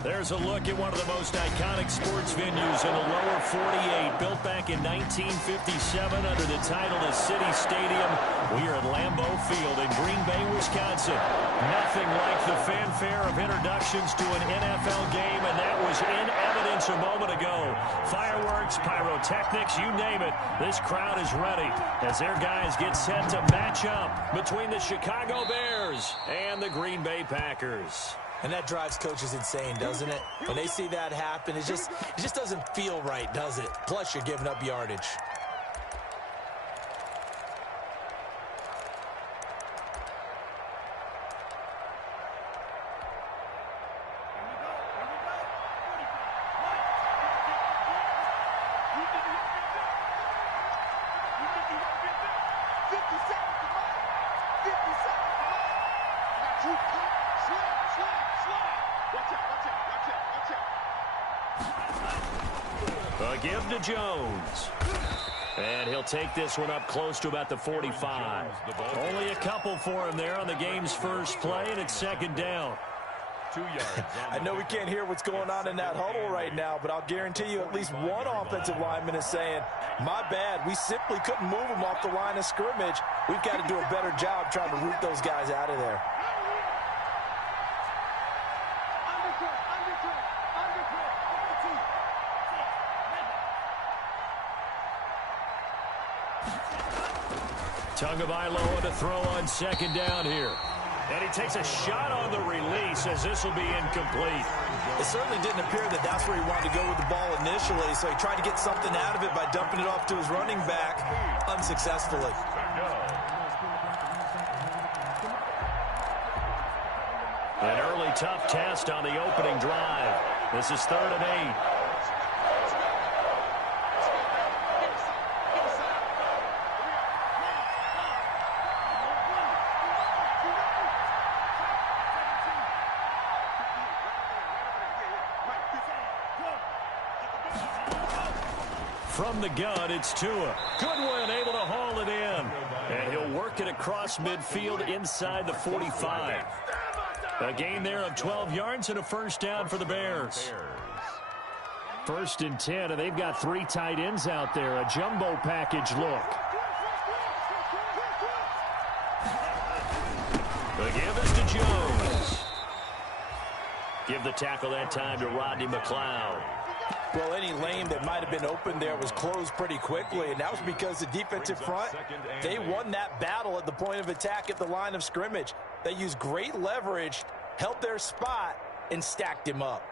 There's a look at one of the most iconic sports venues in the lower 48, built back in 1957 under the title of City Stadium. We are at Lambeau Field in Green Bay, Wisconsin. Nothing like the fanfare of introductions to an NFL game, and that was in evidence a moment ago. Fireworks, pyrotechnics, you name it. This crowd is ready as their guys get set to match up between the Chicago Bears and the Green Bay Packers. And that drives coaches insane, doesn't it? When they see that happen, it just doesn't feel right, does it? Plus, you're giving up yardage. A give to Jones. And he'll take this one up close to about the 45. Only a couple for him there on the game's first play, and it's second down. 2 yards. I know we can't hear what's going on in that huddle right now, but I'll guarantee you at least one offensive lineman is saying, my bad, we simply couldn't move them off the line of scrimmage. We've got to do a better job trying to root those guys out of there. Tagovailoa to throw on second down here. And he takes a shot on the release as this will be incomplete. It certainly didn't appear that that's where he wanted to go with the ball initially, so he tried to get something out of it by dumping it off to his running back unsuccessfully. An early tough test on the opening drive. This is 3rd and 8. From the gun, it's Tua. Goodwin able to haul it in. And he'll work it across midfield inside the 45. A gain there of 12 yards and a first down for the Bears. 1st and 10, and they've got 3 tight ends out there. A jumbo package look. The give is to Jones. Give the tackle that time to Rodney McLeod. Well, any lane that might have been open there was closed pretty quickly, and that was because the defensive front, they won that battle at the point of attack at the line of scrimmage. They used great leverage, held their spot, and stacked him up.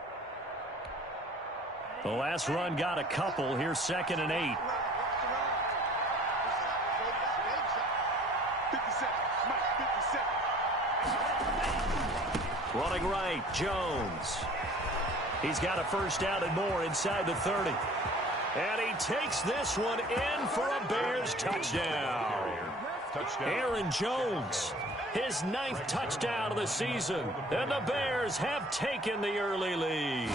The last run got a couple. Here's 2nd and 8. Running right, Jones. He's got a first down and more inside the 30. And he takes this one in for a Bears touchdown. Aaron Jones, his 9th touchdown of the season. And the Bears have taken the early lead.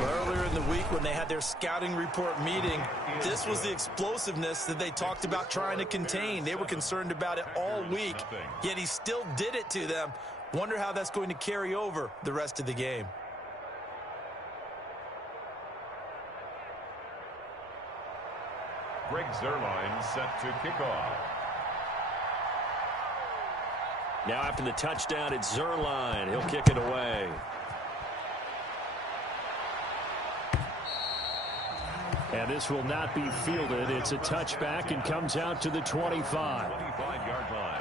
Earlier in the week when they had their scouting report meeting, this was the explosiveness that they talked about trying to contain. They were concerned about it all week, yet he still did it to them. Wonder how that's going to carry over the rest of the game. Greg Zuerlein set to kick off. Now after the touchdown, it's Zuerlein. He'll kick it away. And this will not be fielded. It's a touchback and comes out to the 25. 25-yard line.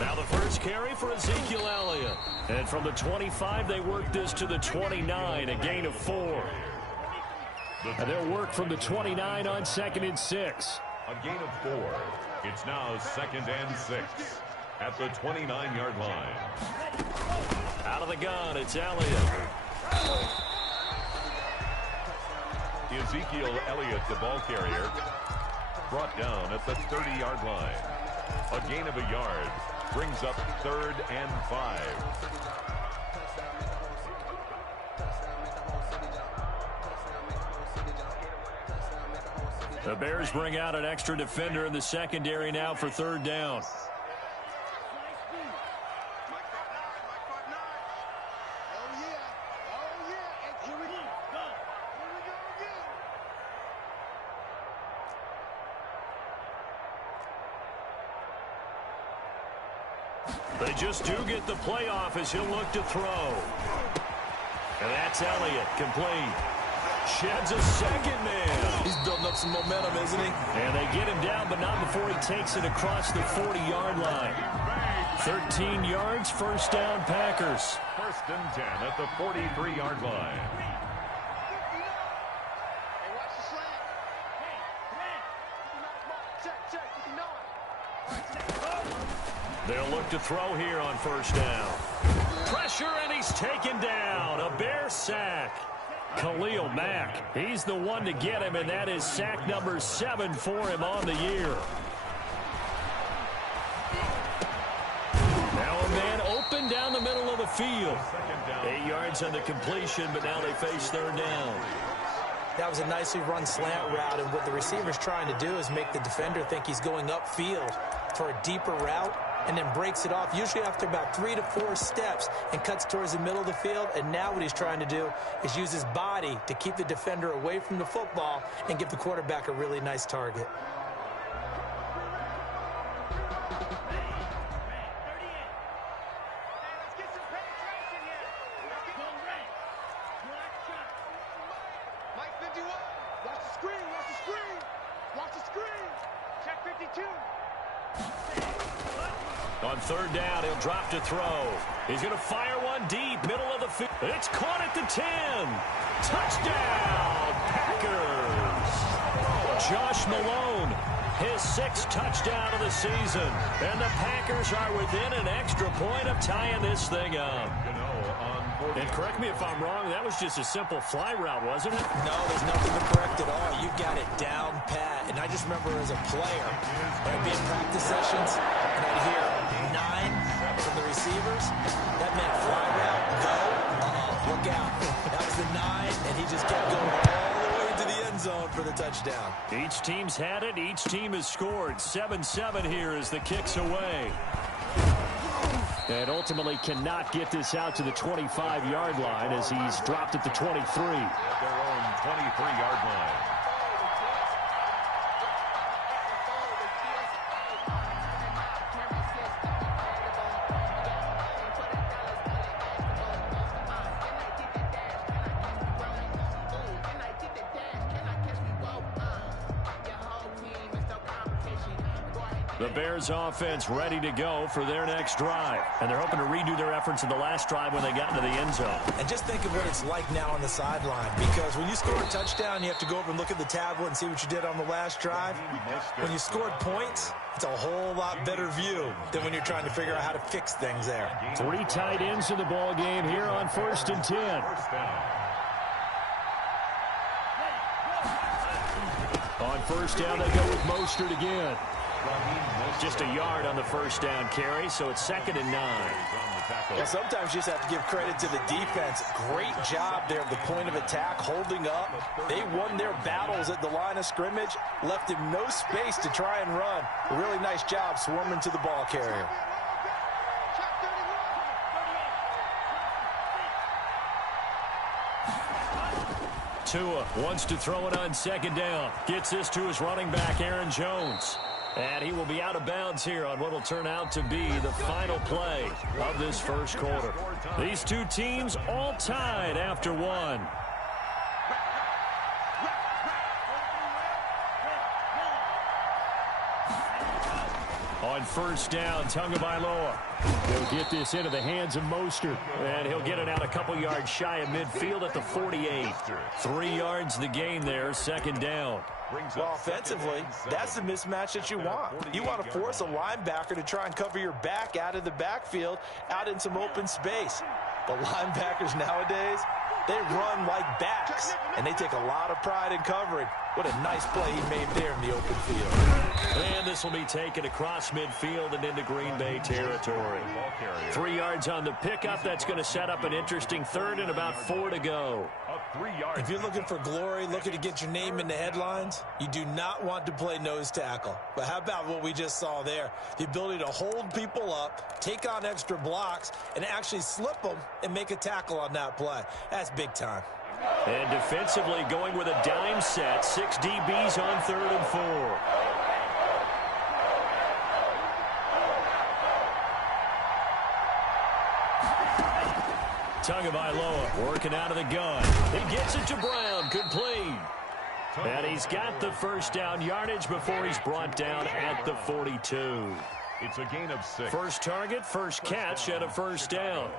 Now the first carry for Ezekiel Elliott. And from the 25, they work this to the 29, a gain of 4. And they'll work from the 29 on 2nd and 6. A gain of 4. It's now 2nd and 6 at the 29-yard line. Out of the gun, it's Elliott. Ezekiel Elliott, the ball carrier, brought down at the 30-yard line. A gain of a yard brings up 3rd and 5. The Bears bring out an extra defender in the secondary now for 3rd down. They just do get the playoff as he'll look to throw. And that's Elliott, complete. Sheds a second man. He's building up some momentum, isn't he? And they get him down, but not before he takes it across the 40-yard line. 13 yards, 1st down, Packers. 1st and 10 at the 43-yard line. They'll look to throw here on 1st down. Pressure, and he's taken down. A Bear sack. Khalil Mack, he's the one to get him, and that is sack number 7 for him on the year. Now a man open down the middle of the field. 8 yards on the completion, but now they face 3rd down. That was a nicely run slant route, and what the receiver's trying to do is make the defender think he's going upfield for a deeper route, and then breaks it off, usually after about 3 to 4 steps, and cuts towards the middle of the field. And now what he's trying to do is use his body to keep the defender away from the football and give the quarterback a really nice target. On 3rd down, he'll drop to throw. He's going to fire one deep, middle of the field. It's caught at the 10. Touchdown, Packers. Josh Malone, his 6th touchdown of the season. And the Packers are within an extra point of tying this thing up. And correct me if I'm wrong, that was just a simple fly route, wasn't it? No, there's nothing to correct at all. You got it down pat. And I just remember as a player, I'd be in practice sessions, and I'd hear 9 from the receivers. That meant fly route, go, look out. That was the 9, and he just kept going all the way to the end zone for the touchdown. Each team's had it. Each team has scored. 7-7 here as the kick's away. And ultimately cannot get this out to the 25-yard line as he's dropped at the 23. At their own 23-yard line. The Bears offense ready to go for their next drive. And they're hoping to redo their efforts in the last drive when they got into the end zone. And just think of what it's like now on the sideline, because when you score a touchdown, you have to go over and look at the tablet and see what you did on the last drive. When you scored points, it's a whole lot better view than when you're trying to figure out how to fix things there. 3 tight ends in the ball game here on 1st and 10. On 1st down, they go with Mostert again. Just a yard on the 1st down carry, so it's 2nd and 9. Well, sometimes you just have to give credit to the defense. Great job there at the point of attack, holding up. They won their battles at the line of scrimmage, left him no space to try and run. A really nice job swarming to the ball carrier. Tua wants to throw it on 2nd down. Gets this to his running back, Aaron Jones. And he will be out of bounds here on what will turn out to be the final play of this first quarter. These two teams all tied after 1. On first down. Tagovailoa. He'll get this into the hands of Mostert. And he'll get it out a couple yards shy of midfield at the 48. 3 yards the gain there, second down. Well, offensively, that's the mismatch that you want. You want to force a linebacker to try and cover your back out of the backfield, out in some open space. The linebackers nowadays, they run like backs, and they take a lot of pride in covering. What a nice play he made there in the open field. And this will be taken across midfield and into Green Bay territory. 3 yards on the pickup. That's going to set up an interesting third and about 4 to go. If you're looking for glory, looking to get your name in the headlines, you do not want to play nose tackle. But how about what we just saw there? The ability to hold people up, take on extra blocks, and actually slip them and make a tackle on that play. That's big time. And defensively going with a dime set. 6 DBs on 3rd and 4. Tagovailoa working out of the gun. He gets it to Brown. Complete. And he's got the first down yardage before he's brought down at the 42. It's a gain of 6. First target, first catch, and a first down.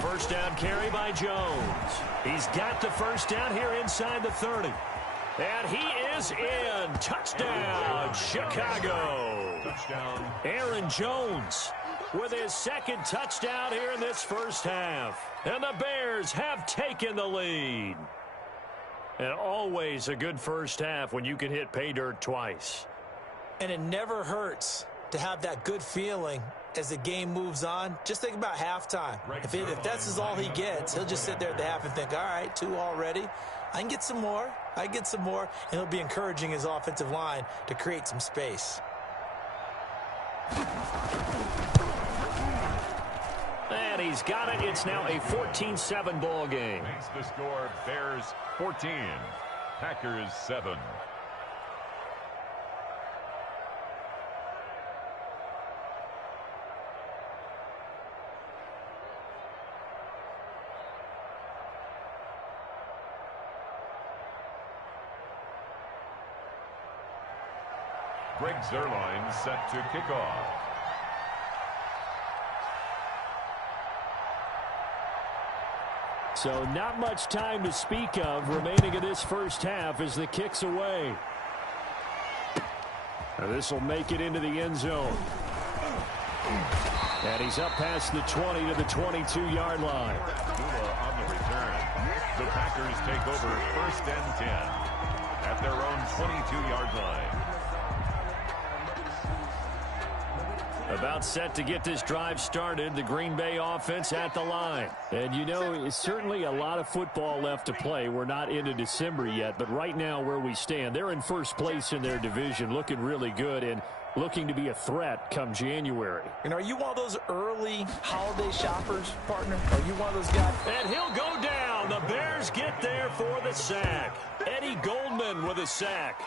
First down carry by Jones. He's got the first down here inside the 30. And he is in. Touchdown, Chicago. Touchdown. Aaron Jones with his second touchdown here in this first half. And the Bears have taken the lead. And always a good first half when you can hit pay dirt twice. And it never hurts to have that good feeling as the game moves on. Just think about halftime. If that's all he gets, he'll just sit there at the half and think, all right, 2 already. I can get some more. I get some more. And he'll be encouraging his offensive line to create some space. And he's got it. It's now a 14-7 ball game. Makes the score Bears 14, Packers 7. Greg Zuerlein set to kick off. So not much time to speak of remaining in this first half as the kick's away. Now this will make it into the end zone. And he's up past the 20 to the 22-yard line. On the return. The Packers take over 1st and 10 at their own 22-yard line. About set to get this drive started, the Green Bay offense at the line. And you know, it's certainly a lot of football left to play. We're not into December yet, but right now where we stand, they're in first place in their division, looking really good and looking to be a threat come January. And are you one of those early holiday shoppers, partner? Are you one of those guys? And he'll go down. The Bears get there for the sack. Eddie Goldman with a sack.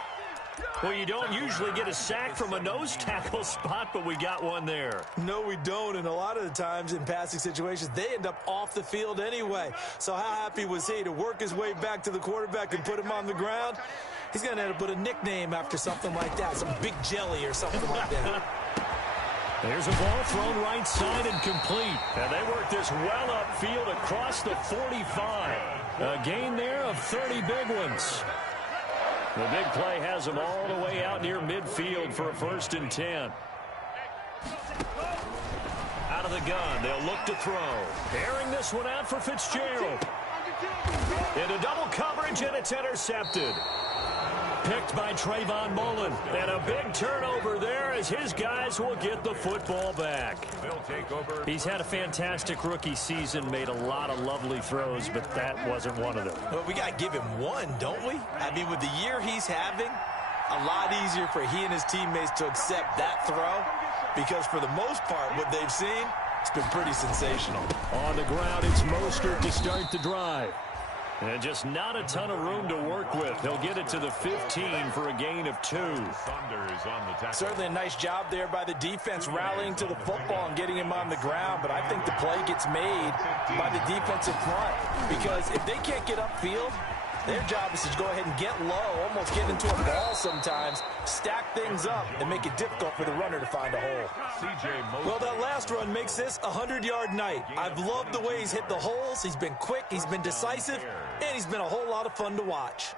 Well, you don't usually get a sack from a nose tackle spot, but we got one there. No, we don't, and a lot of the times in passing situations, they end up off the field anyway. So how happy was he to work his way back to the quarterback and put him on the ground? He's going to end up with a nickname after something like that, some Big Jelly or something like that. There's a ball thrown right side and complete. And they work this well upfield across the 45. A gain there of 30 big ones. The big play has them all the way out near midfield for a 1st and 10. Out of the gun, they'll look to throw. Airing this one out for Fitzgerald. Into double coverage, and it's intercepted. Picked by Trayvon Mullen. And a big turnover there as his guys will get the football back. They'll take over. He's had a fantastic rookie season, made a lot of lovely throws, but that wasn't one of them. Well, we got to give him one, don't we? I mean, with the year he's having, a lot easier for he and his teammates to accept that throw because for the most part, what they've seen, it's been pretty sensational. On the ground, it's Mostert to start the drive. And just not a ton of room to work with. He'll get it to the 15 for a gain of 2. Certainly a nice job there by the defense rallying to the football and getting him on the ground, but I think the play gets made by the defensive front because if they can't get upfield, their job is to go ahead and get low, almost get into a ball sometimes, stack things up, and make it difficult for the runner to find a hole. Well, that last run makes this a 100-yard night. I've loved the way he's hit the holes. He's been quick, he's been decisive, and he's been a whole lot of fun to watch.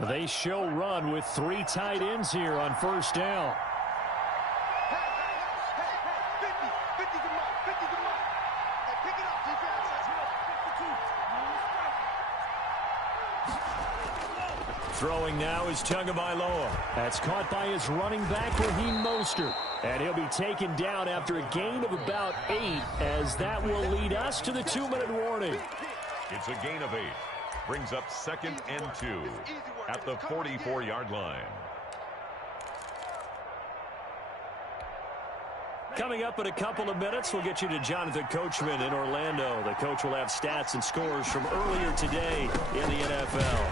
They show run with 3 tight ends here on first down. Throwing now is Tagovailoa. That's caught by his running back, Raheem Mostert. And he'll be taken down after a gain of about 8, as that will lead us to the 2-minute warning. It's a gain of 8. Brings up 2nd and 2 at the 44-yard line. Coming up in a couple of minutes, we'll get you to Jonathan Coachman in Orlando. The coach will have stats and scores from earlier today in the NFL.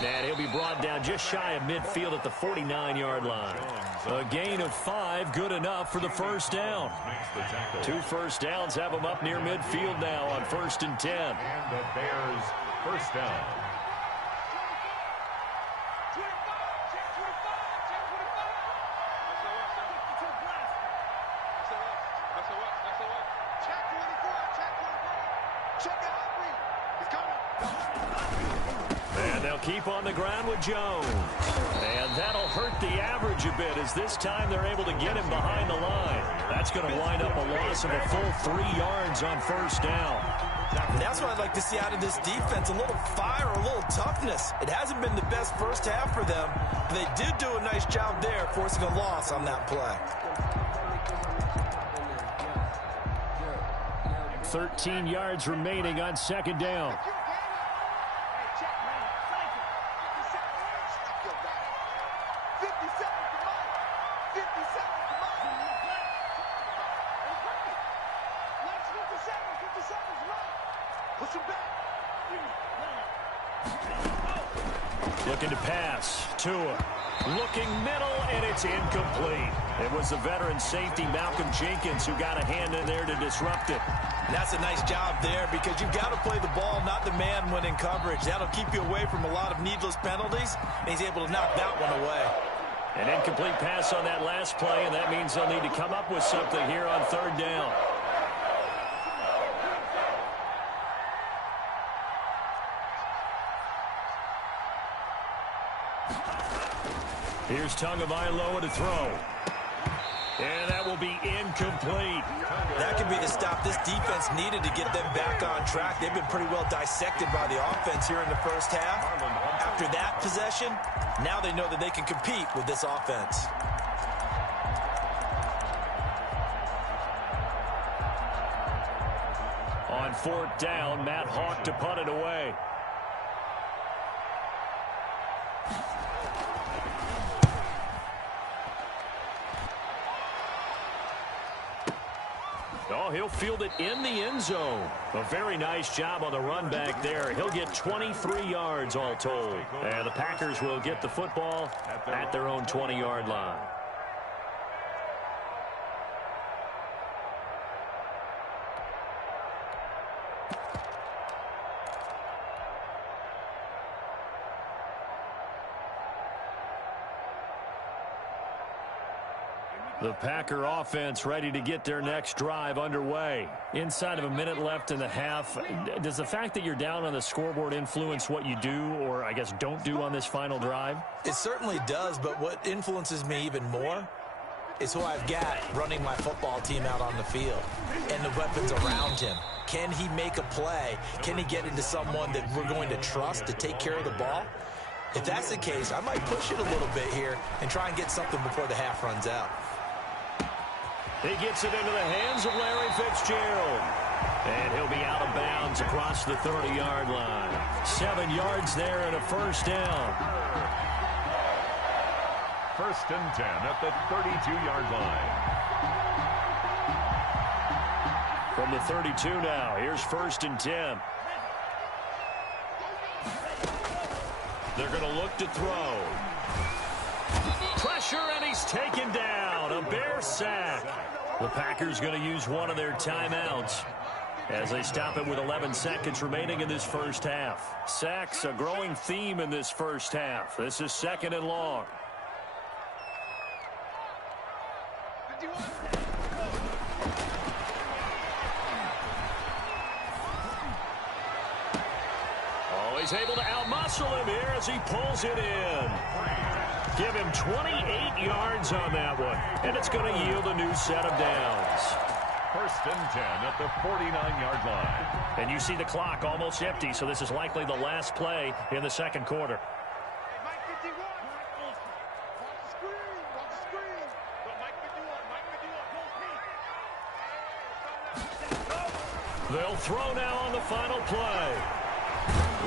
And he'll be brought down just shy of midfield at the 49-yard line. A gain of 5, good enough for the first down. 2 first downs have him up near midfield now on 1st and 10. And the Bears first down. Keep on the ground with Jones. And that'll hurt the average a bit as this time they're able to get him behind the line. That's going to wind up a loss of a full 3 yards on first down. And that's what I'd like to see out of this defense, a little fire, a little toughness. It hasn't been the best first half for them, but they did do a nice job there forcing a loss on that play. 13 yards remaining on 2nd down. Looking to pass. Tua. Looking middle, and it's incomplete. It was the veteran safety, Malcolm Jenkins, who got a hand in there to disrupt it. That's a nice job there because you've got to play the ball, not the man when in coverage. That'll keep you away from a lot of needless penalties, and he's able to knock that one away. An incomplete pass on that last play, and that means they'll need to come up with something here on 3rd down. Here's Tagovailoa to throw. And that will be incomplete. That could be the stop this defense needed to get them back on track. They've been pretty well dissected by the offense here in the first half. After that possession, now they know that they can compete with this offense. On 4th down, Matt Hawk to punt it away. Oh, he'll field it in the end zone. A very nice job on the run back there. He'll get 23 yards all told. And the Packers will get the football at their own 20-yard line. The Packer offense ready to get their next drive underway. Inside of a minute left in the half, does the fact that you're down on the scoreboard influence what you do, or I guess don't do on this final drive? It certainly does, but what influences me even more is who I've got running my football team out on the field and the weapons around him. Can he make a play? Can he get into someone that we're going to trust to take care of the ball? If that's the case, I might push it a little bit here and try and get something before the half runs out. He gets it into the hands of Larry Fitzgerald. And he'll be out of bounds across the 30-yard line. 7 yards there and a first down. First and 10 at the 32-yard line. From the 32 now, here's first and 10. They're going to look to throw. Pressure, and he's taken down. A Bear sack. The Packers going to use one of their timeouts as they stop it with 11 seconds remaining in this first half. Sacks, a growing theme in this first half. This is second and long. Oh, he's able to outmuscle him here as he pulls it in. Give him 28 yards on that one, and it's going to yield a new set of downs. First and 10 at the 49-yard line. And you see the clock almost empty, so this is likely the last play in the second quarter. They'll throw now on the final play.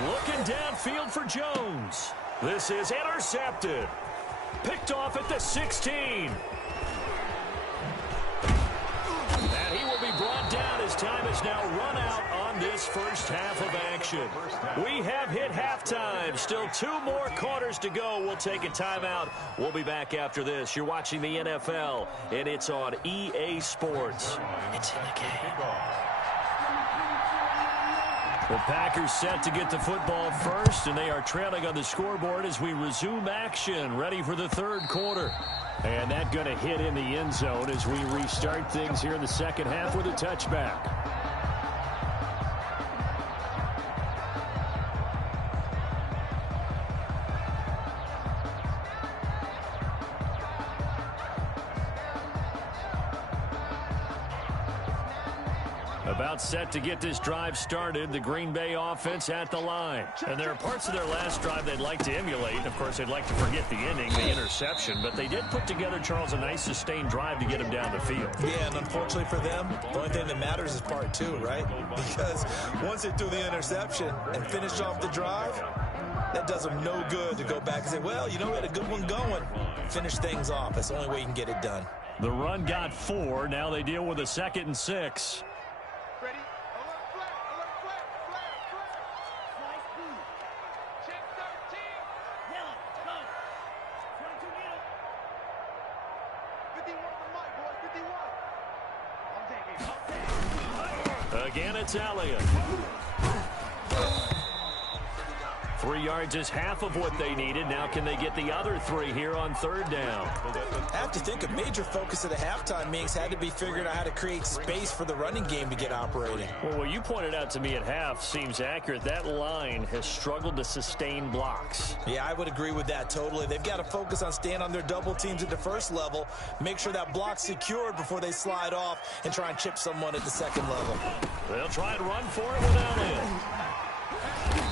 Looking downfield for Jones. This is intercepted. Picked off at the 16. And he will be brought down as time is now run out on this first half of action. We have hit halftime. Still 2 more quarters to go. We'll take a timeout. We'll be back after this. You're watching the NFL, and it's on EA Sports. It's in the game. The Packers set to get the football first, and they are trailing on the scoreboard as we resume action, ready for the third quarter. And that going to hit in the end zone as we restart things here in the second half with a touchback. About set to get this drive started, the Green Bay offense at the line. And there are parts of their last drive they'd like to emulate. And, of course, they'd like to forget the inning, the interception. But they did put together, Charles, a nice sustained drive to get him down the field. Yeah, and unfortunately for them, the only thing that matters is part 2, right? Because once they threw the interception and finished off the drive, that does them no good to go back and say, well, you know, we had a good one going. Finish things off. That's the only way you can get it done. The run got 4. Now they deal with a 2nd and 6. Ready? Alert flat, alert flat, flat, flat. Slice blue. Check 13. Yellow, go. 22 middle. 51 on the mic, boys, 51. I'm taking. Again, it's Elliott. 3 yards is half of what they needed. Now can they get the other 3 here on third down? I have to think a major focus of the halftime meetings had to be figuring out how to create space for the running game to get operating. Well, what you pointed out to me at half seems accurate. That line has struggled to sustain blocks. Yeah, I would agree with that totally. They've got to focus on staying on their double teams at the first level, make sure that block's secured before they slide off and try and chip someone at the second level. They'll try and run for it without him.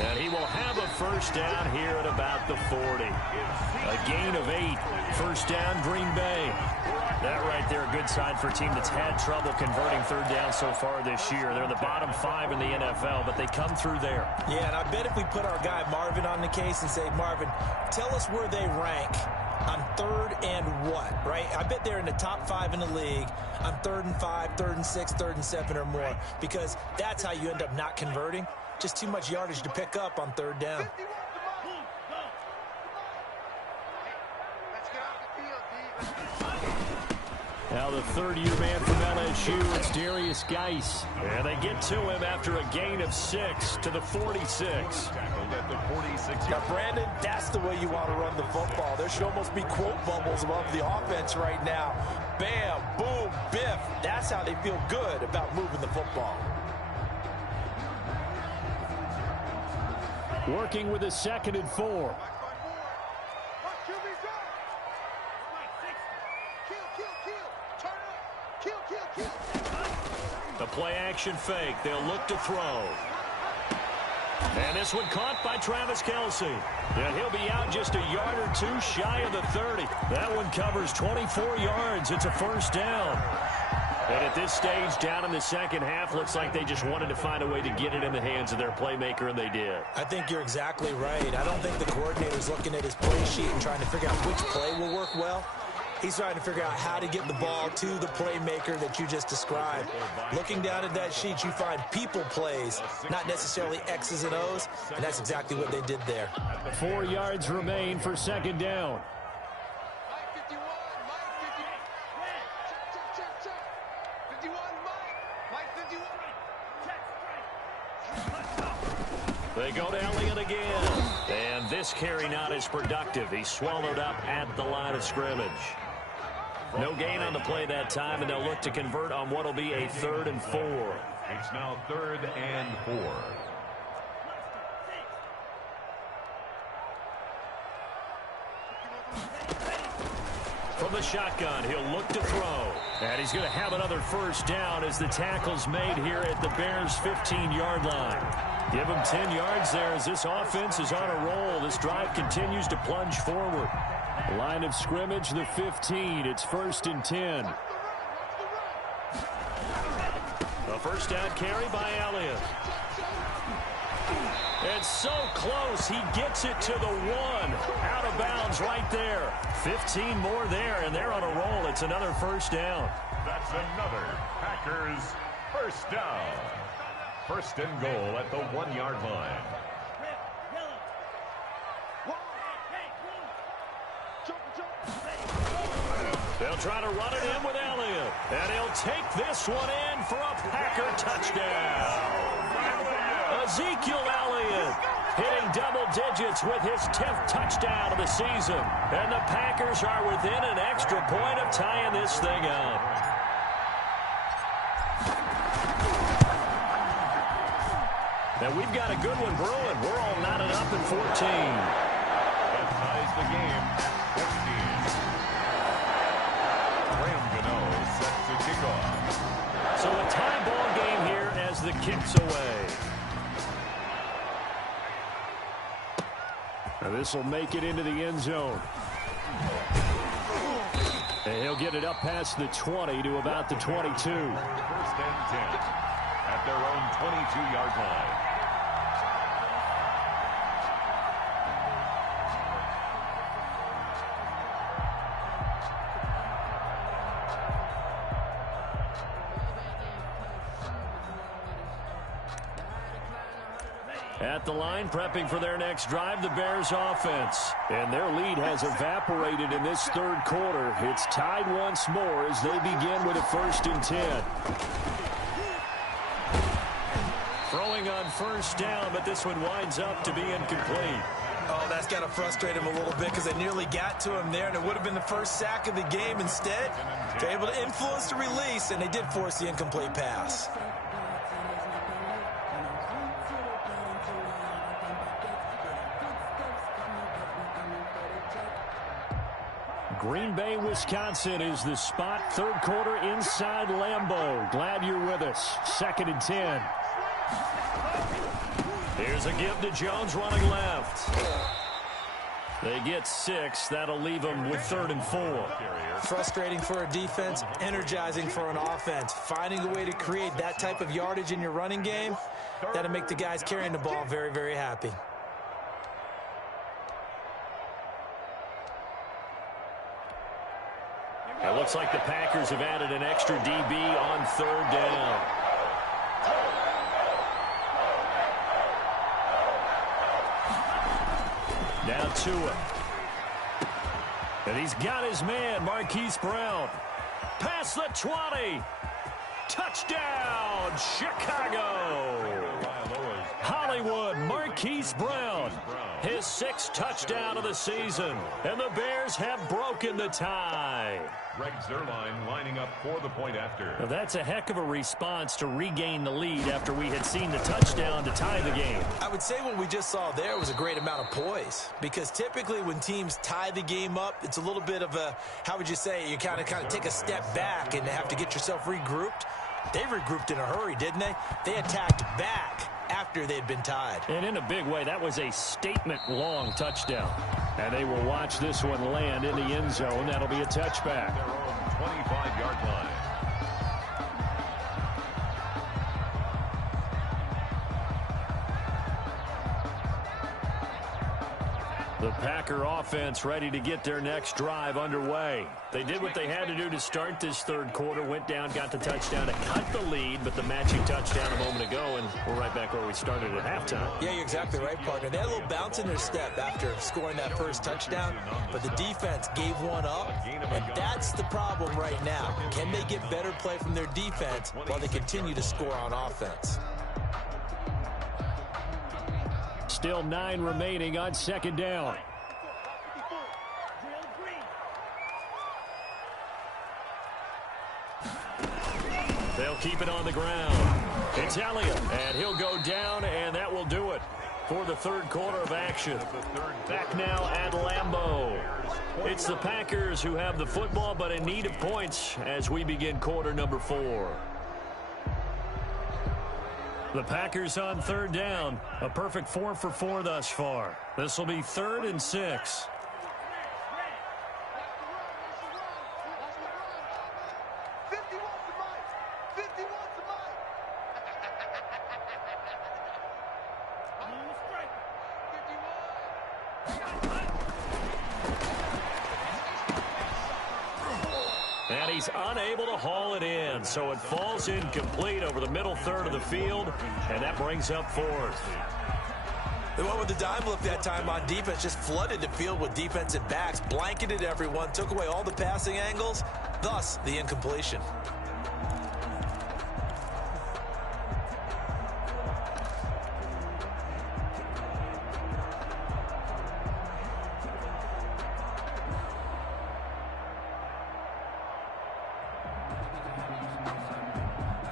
And he will have a first down here at about the 40. A gain of 8. First down, Green Bay. That right there, a good sign for a team that's had trouble converting third down so far this year. They're in the bottom 5 in the NFL, but they come through there. Yeah, and I bet if we put our guy Marvin on the case and say, Marvin, tell us where they rank on third and what, right? I bet they're in the top 5 in the league on 3rd and 5, 3rd and 6, 3rd and 7 or more, because that's how you end up not converting. Just too much yardage to pick up on third down. Now the third-year man from LSU, it's Darius Geis. And they get to him after a gain of 6 to the 46. Now, Brandon, that's the way you want to run the football. There should almost be quote bubbles above the offense right now. Bam, boom, biff. That's how they feel good about moving the football. Working with a 2nd and 4. The play-action fake. They'll look to throw. And this one caught by Travis Kelce. And he'll be out just a yard or 2 shy of the 30. That one covers 24 yards. It's a first down. And at this stage, down in the second half, looks like they just wanted to find a way to get it in the hands of their playmaker, and they did. I think you're exactly right. I don't think the coordinator's looking at his play sheet and trying to figure out which play will work well. He's trying to figure out how to get the ball to the playmaker that you just described. Looking down at that sheet, you find people plays, not necessarily X's and O's, and that's exactly what they did there. 4 yards remain for second down. They go to Elliott again. And this carry not as productive. He's swallowed up at the line of scrimmage. No gain on the play that time, and they'll look to convert on what will be a 3rd and 4. It's now 3rd and 4. From the shotgun, he'll look to throw. And he's going to have another first down as the tackle's made here at the Bears' 15-yard line. Give him 10 yards there as this offense is on a roll. This drive continues to plunge forward. Line of scrimmage, the 15. It's 1st and 10. A first down carry by Elliott. It's so close. He gets it to the 1. Out of bounds right there. 15 more there, and they're on a roll. It's another first down. That's another Packers first down. 1st and goal at the 1-yard line. They'll try to run it in with Elliott. And he'll take this one in for a Packer touchdown. Ezekiel Elliott hitting double digits with his 10th touchdown of the season. And the Packers are within an extra point of tying this thing up. And we've got a good one brewing. We're all knotted up at 14. That ties the game at 14. Graham Gano set to kick off. So a tie ball game here as the kick's away. And this will make it into the end zone. And he'll get it up past the 20 to about the 22. 1st and 10 at their own 22-yard line. At the line, prepping for their next drive, the Bears offense. And their lead has evaporated in this 3rd quarter. It's tied once more as they begin with a 1st and 10. Throwing on first down, but this one winds up to be incomplete. Oh, that's got to frustrate him a little bit because they nearly got to him there, and it would have been the first sack of the game. Instead, they're able to influence the release, and they did force the incomplete pass. Green Bay, Wisconsin is the spot. 3rd quarter inside Lambeau. Glad you're with us. 2nd and 10. Here's a give to Jones running left. They get 6. That'll leave them with 3rd and 4. Frustrating for a defense, energizing for an offense. Finding a way to create that type of yardage in your running game, that'll make the guys carrying the ball very, very happy. It looks like the Packers have added an extra DB on 3rd down. Now Tua. And he's got his man, Marquise Brown. Past the 20. Touchdown, Chicago. Hollywood, Marquise Brown. His 6th touchdown of the season. And the Bears have broken the tie. Greg Zuerlein lining up for the point after. Now that's a heck of a response to regain the lead after we had seen the touchdown to tie the game. I would say what we just saw there was a great amount of poise, because typically when teams tie the game up, it's a little bit of a, how would you say, you kind of take a step back and have to get yourself regrouped. They regrouped in a hurry, didn't they? They attacked back after they'd been tied. And in a big way, that was a statement-long touchdown. And they will watch this one land in the end zone. That'll be a touchback. Their own 25-yard line. The Packer offense ready to get their next drive underway. They did what they had to do to start this third quarter, went down, got the touchdown to cut the lead, but the matching touchdown a moment ago, and we're right back where we started at halftime. Yeah, you're exactly right, partner. They had a little bounce in their step after scoring that first touchdown, but the defense gave one up, and that's the problem right now. Can they get better play from their defense while they continue to score on offense? Still 9 remaining on second down. They'll keep it on the ground. It's Elliott, and he'll go down, and that will do it for the third quarter of action. Back now at Lambeau. It's the Packers who have the football, but in need of points as we begin quarter number 4. The Packers on third down. A perfect 4 for 4 thus far. This will be 3rd and 6. And he's unable to haul it in, so it falls incomplete over the middle third of the field, and that brings up 4th. The one with the dime look that time on defense just flooded the field with defensive backs, blanketed everyone, took away all the passing angles, thus the incompletion.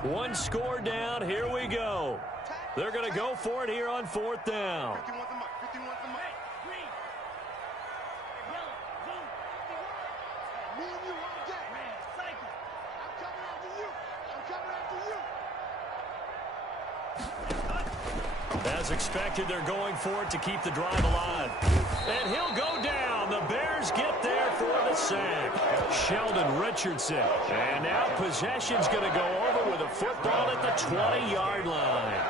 One score down. Here we go. They're going to go for it here on 4th down. As expected, they're going for it to keep the drive alive. And he'll go down. The Bears get there for the sack. Sheldon Richardson. And now possession's going to go over with a football at the 20-yard line.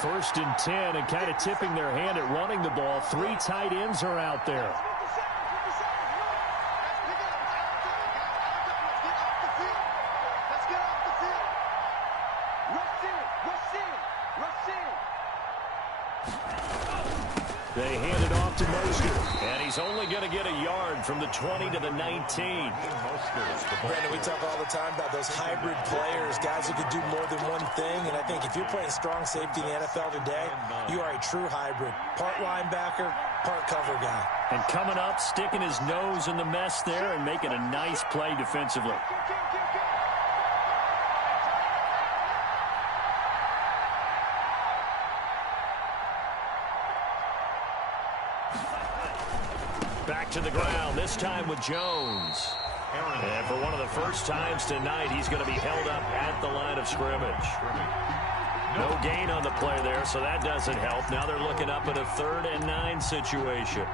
1st and 10, and kind of tipping their hand at running the ball. 3 tight ends are out there. They hand it off to Mostert, and he's only going to get a yard from the 20 to the 19. Brandon, we talk all the time about those hybrid players, guys who can do more than one thing, and I think if you're playing strong safety in the NFL today, you are a true hybrid. Part linebacker, part cover guy. And coming up, sticking his nose in the mess there and making a nice play defensively. Back to the ground, this time with Jones. And for one of the first times tonight, he's going to be held up at the line of scrimmage. No gain on the play there, so that doesn't help. Now they're looking up at a 3rd and 9 situation.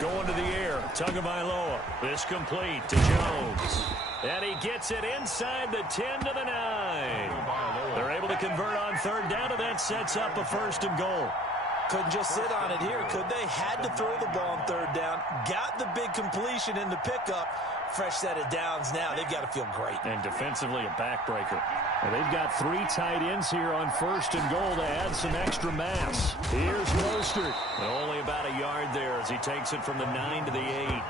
Going to the air, Tagovailoa. This complete to Jones. And he gets it inside the 10 to the 9. They're able to convert on 3rd down, and that sets up a 1st and goal. Couldn't just sit on it here, could they? Had to throw the ball on 3rd down. Got the big completion in the pickup. Fresh set of downs now. They've got to feel great. And defensively, a backbreaker. And they've got 3 tight ends here on 1st and goal to add some extra mass. Here's Mostert. Only about a yard there as he takes it from the 9 to the 8.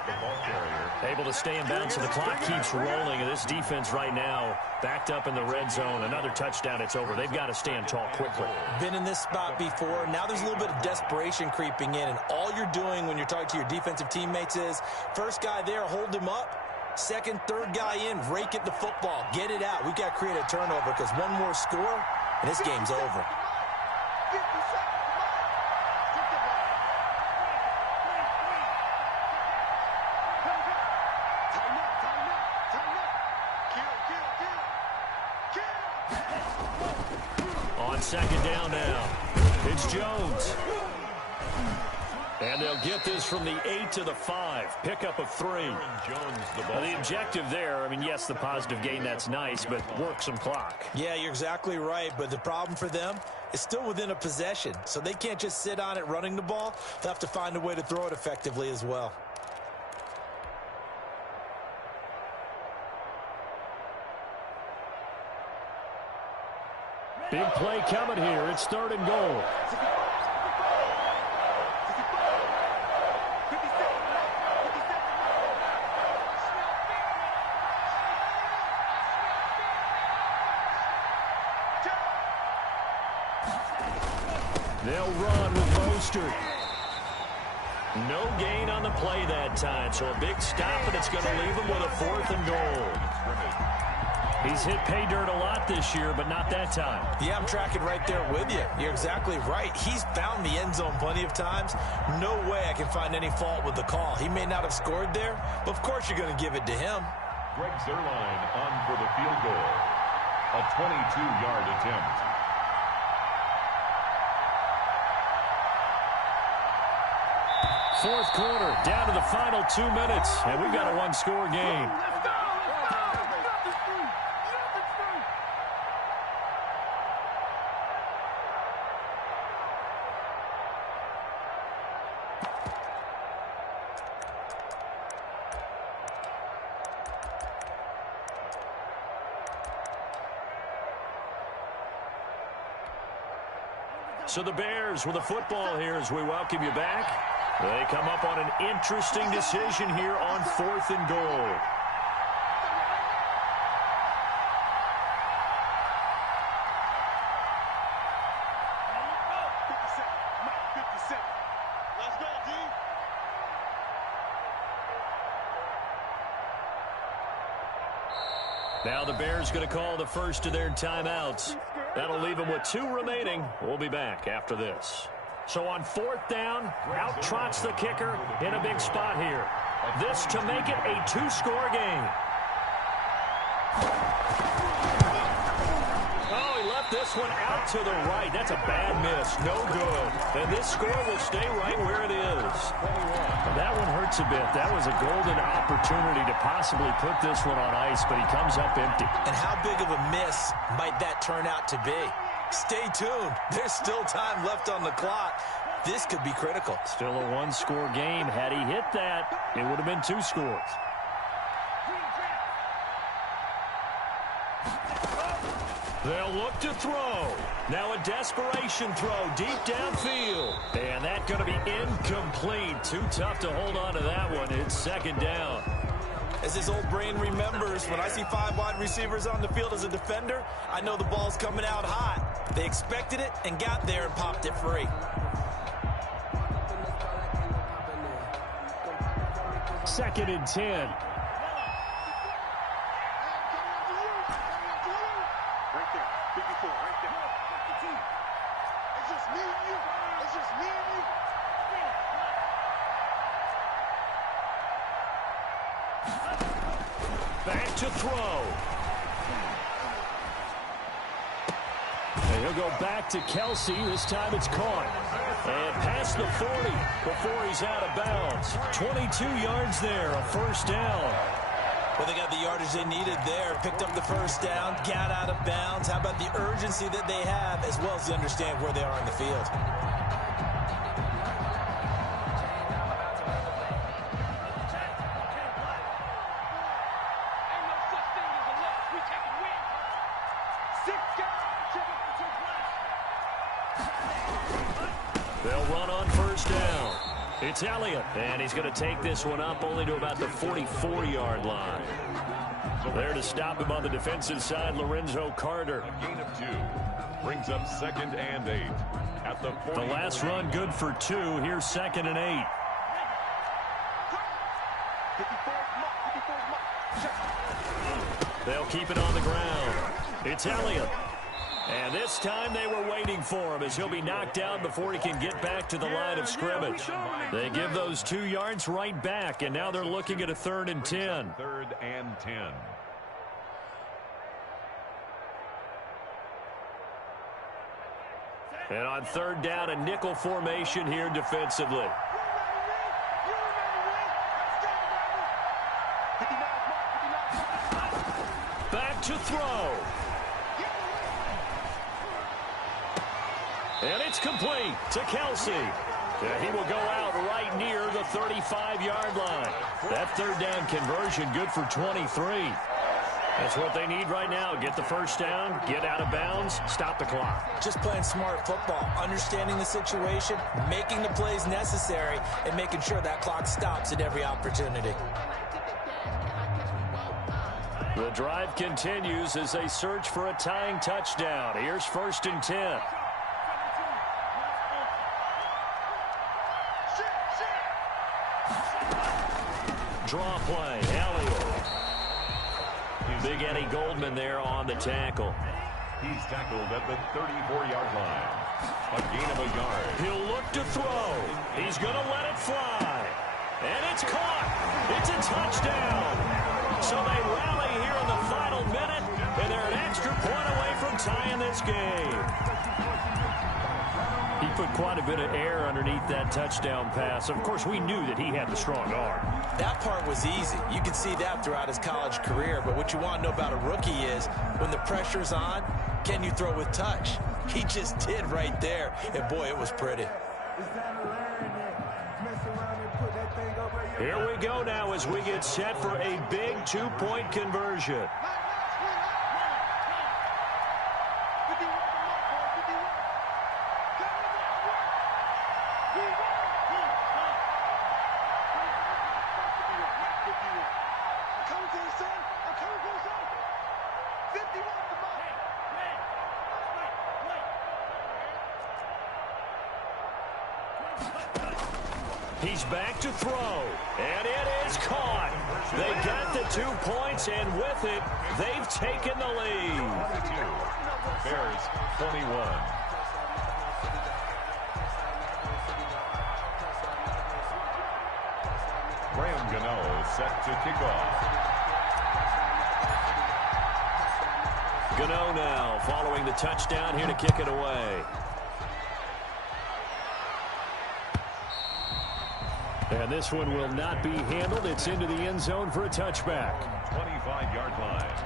Able to stay in bounds, so the clock keeps rolling. And this defense right now backed up in the red zone. Another touchdown, it's over. They've got to stand tall quickly. Been in this spot before. Now there's a little bit of desperation creeping in. And all you're doing when you're talking to your defensive teammates is, first guy there, hold him up. 2nd, 3rd guy in, rake at the football. Get it out. We've got to create a turnover because one more score, and this game's over. 50 seconds, come on. Get the ball. Tighten up, tighten up, tighten up. Kill. On second down now, it's Jones. And they'll get this from the 8 to the 5. Pickup of 3. The objective there, I mean, yes, the positive gain, that's nice, but work some clock. Yeah, you're exactly right, but the problem for them is still within a possession, so they can't just sit on it running the ball. They'll have to find a way to throw it effectively as well. Big play coming here. It's 3rd and goal. They'll run with Mostert. No gain on the play that time, so a big stop, and it's going to leave him with a 4th and goal. He's hit pay dirt a lot this year, but not that time. Yeah, I'm tracking right there with you. You're exactly right. He's found the end zone plenty of times. No way I can find any fault with the call. He may not have scored there, but of course you're going to give it to him. Greg Zuerlein on for the field goal. A 22-yard attempt. Fourth quarter, down to the final 2 minutes, and we've got a one-score game. Let's go. Nothing's free. Nothing's free. So the Bears with the football here as we welcome you back. They come up on an interesting decision here on 4th and goal. Let's go, D. Now the Bears going to call the first of their timeouts. That'll leave them with 2 remaining. We'll be back after this. So on 4th down, out trots the kicker in a big spot here. This to make it a 2-score game. Oh, he left this one out to the right. That's a bad miss. No good. And this score will stay right where it is. That one hurts a bit. That was a golden opportunity to possibly put this one on ice, but he comes up empty. And how big of a miss might that turn out to be? Stay tuned. There's still time left on the clock. This could be critical. Still a 1-score game. Had he hit that, it would have been 2 scores. They'll look to throw. Now a desperation throw deep downfield. And that's going to be incomplete. Too tough to hold on to that one. It's 2nd down. As his old brain remembers, when I see 5 wide receivers on the field as a defender, I know the ball's coming out hot. They expected it and got there and popped it free. 2nd and 10. Right there. 54, right there. It's just me and you. It's just me and you. Back to throw. And he'll go back to Kelsey. This time it's caught. And past the 40 before he's out of bounds. 22 yards there, a 1st down. Well, they got the yardage they needed there. Picked up the 1st down, got out of bounds. How about the urgency that they have, as well as they understand where they are in the field? Ain't no such thing as a loss. We take a win. 6 guys. They'll run on 1st down. It's Elliott, and he's going to take this one up only to about the 44-yard line. There to stop him on the defensive side, Lorenzo Carter. A gain of 2 brings up 2nd and 8 at the 40. The last run good for 2. Here's 2nd and 8. 54's mark. They'll keep it on the ground. It's Elliott. And this time they were waiting for him as he'll be knocked down before he can get back to the line of scrimmage. They give those 2 yards right back, and now they're looking at a 3rd and 10. 3rd and 10. And on 3rd down, a nickel formation here defensively. Back to throw. And it's complete to Kelsey. And he will go out right near the 35-yard line. That 3rd down conversion good for 23. That's what they need right now. Get the first down, get out of bounds, stop the clock. Just playing smart football, understanding the situation, making the plays necessary, and making sure that clock stops at every opportunity. The drive continues as they search for a tying touchdown. Here's 1st and 10. Draw play, Elliott. Big Eddie Goldman there on the tackle. He's tackled at the 34-yard line. A gain of a yard. He'll look to throw. He's going to let it fly. And it's caught. It's a touchdown. So they rally here in the final minute, and they're an extra point away from tying this game. He put quite a bit of air underneath that touchdown pass. Of course, we knew that he had the strong arm. That part was easy. You can see that throughout his college career. But what you want to know about a rookie is when the pressure's on, can you throw with touch? He just did right there. And, boy, it was pretty. Here we go now as we get set for a big 2-point conversion. He's back to throw, and it is caught. They got the 2 points, and with it, they've taken the lead. 22. Bears 21. Graham Gano set to kick off. Gano now following the touchdown here to kick it away. And this one will not be handled. It's into the end zone for a touchback. 25-yard line.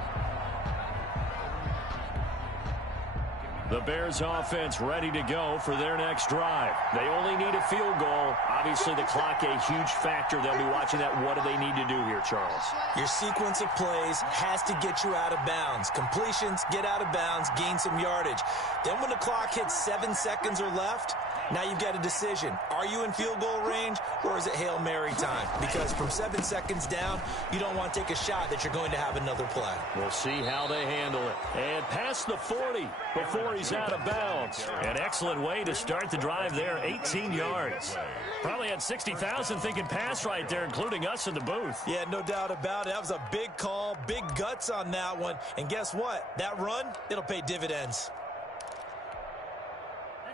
The Bears offense ready to go for their next drive. They only need a field goal. Obviously, the clock a huge factor. They'll be watching that. What do they need to do here, Charles? Your sequence of plays has to get you out of bounds. Completions, get out of bounds, gain some yardage. Then when the clock hits 7 seconds or left, now you've got a decision. Are you in field goal range, or is it Hail Mary time? Because from 7 seconds down, you don't want to take a shot that you're going to have another play. We'll see how they handle it. And past the 40 before he's out of bounds. An excellent way to start the drive there, 18 yards. Probably had 60,000 thinking pass right there, including us in the booth. Yeah, no doubt about it. That was a big call, big guts on that one. And guess what? That run, it'll pay dividends.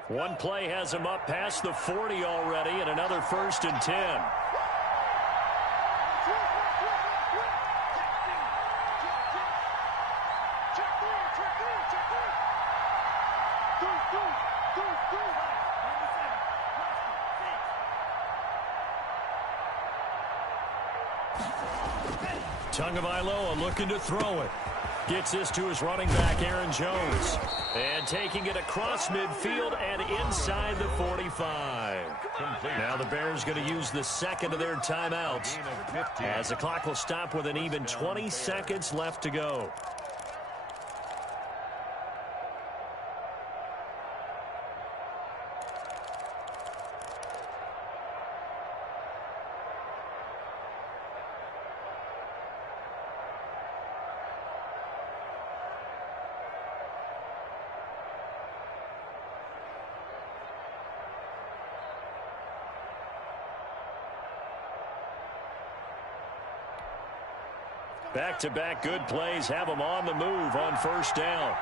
One play has him up past the 40 already, and another 1st and 10. Tagovailoa looking to throw it. Gets this to his running back, Aaron Jones. And taking it across midfield and inside the 45. Now the Bears going to use the second of their timeouts as the clock will stop with an even 20 seconds left to go. Back-to-back good plays have them on the move on 1st down.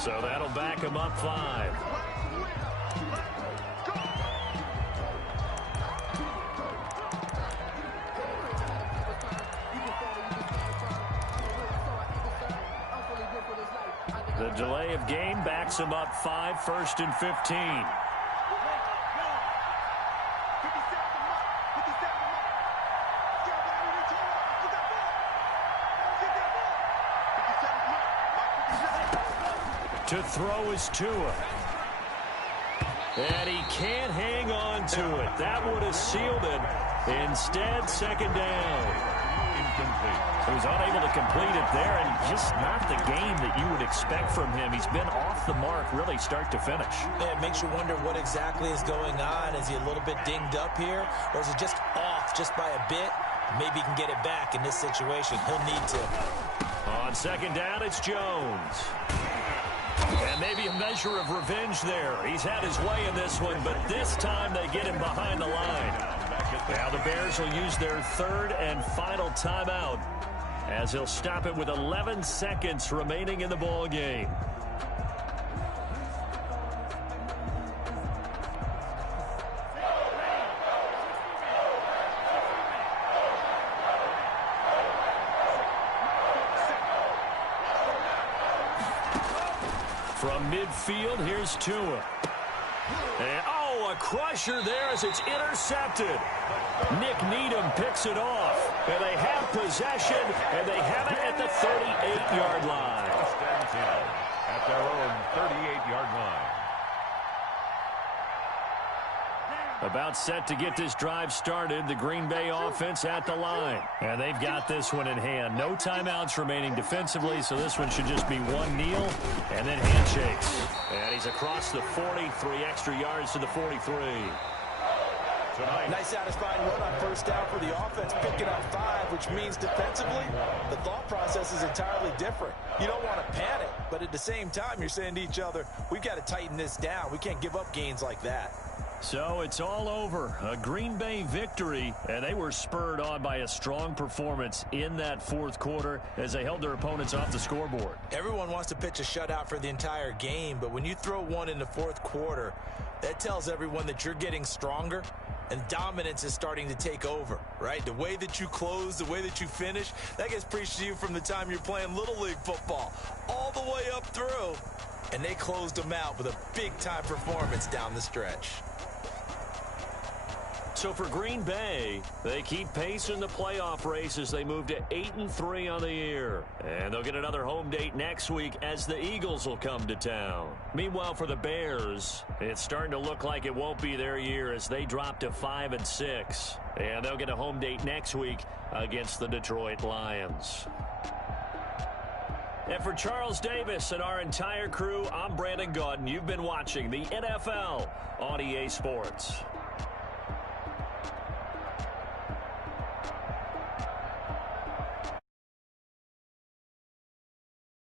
So that'll back him up 5. The delay of game backs him up 5, 1st and 15. To throw is Tua. And he can't hang on to it. That would have sealed it. Instead, 2nd down. Incomplete. He was unable to complete it there, and just not the game that you would expect from him. He's been off the mark really start to finish. Yeah, it makes you wonder what exactly is going on. Is he a little bit dinged up here, or is he just off just by a bit? Maybe he can get it back in this situation. He'll need to. On 2nd down, it's Jones. And maybe a measure of revenge there. He's had his way in this one, but this time they get him behind the line. Now the Bears will use their 3rd and final timeout as he'll stop it with 11 seconds remaining in the ball game. From midfield, here's Tua. And, a crusher there as it's intercepted. Nick Needham picks it off. And they have possession, and they have it at the 38-yard line. At their own 38-yard line. About set to get this drive started, the Green Bay offense at the line. And they've got this one in hand. No timeouts remaining defensively, so this one should just be one kneel and then handshakes. And he's across the 43 extra yards to the 43. Nice satisfying run on 1st down for the offense, picking up 5, which means defensively, the thought process is entirely different. You don't want to panic, but at the same time, you're saying to each other, we've got to tighten this down. We can't give up gains like that. So it's all over. A Green Bay victory, and they were spurred on by a strong performance in that 4th quarter as they held their opponents off the scoreboard. Everyone wants to pitch a shutout for the entire game, but when you throw one in the 4th quarter, that tells everyone that you're getting stronger and dominance is starting to take over, right? The way that you close, the way that you finish, that gets preached to you from the time you're playing Little League football all the way up through, and they closed them out with a big-time performance down the stretch. So for Green Bay, they keep pace in the playoff race as they move to 8-3 on the year. And they'll get another home date next week as the Eagles will come to town. Meanwhile, for the Bears, it's starting to look like it won't be their year as they drop to 5-6. And they'll get a home date next week against the Detroit Lions. And for Charles Davis and our entire crew, I'm Brandon Gaudin. You've been watching the NFL on EA Sports.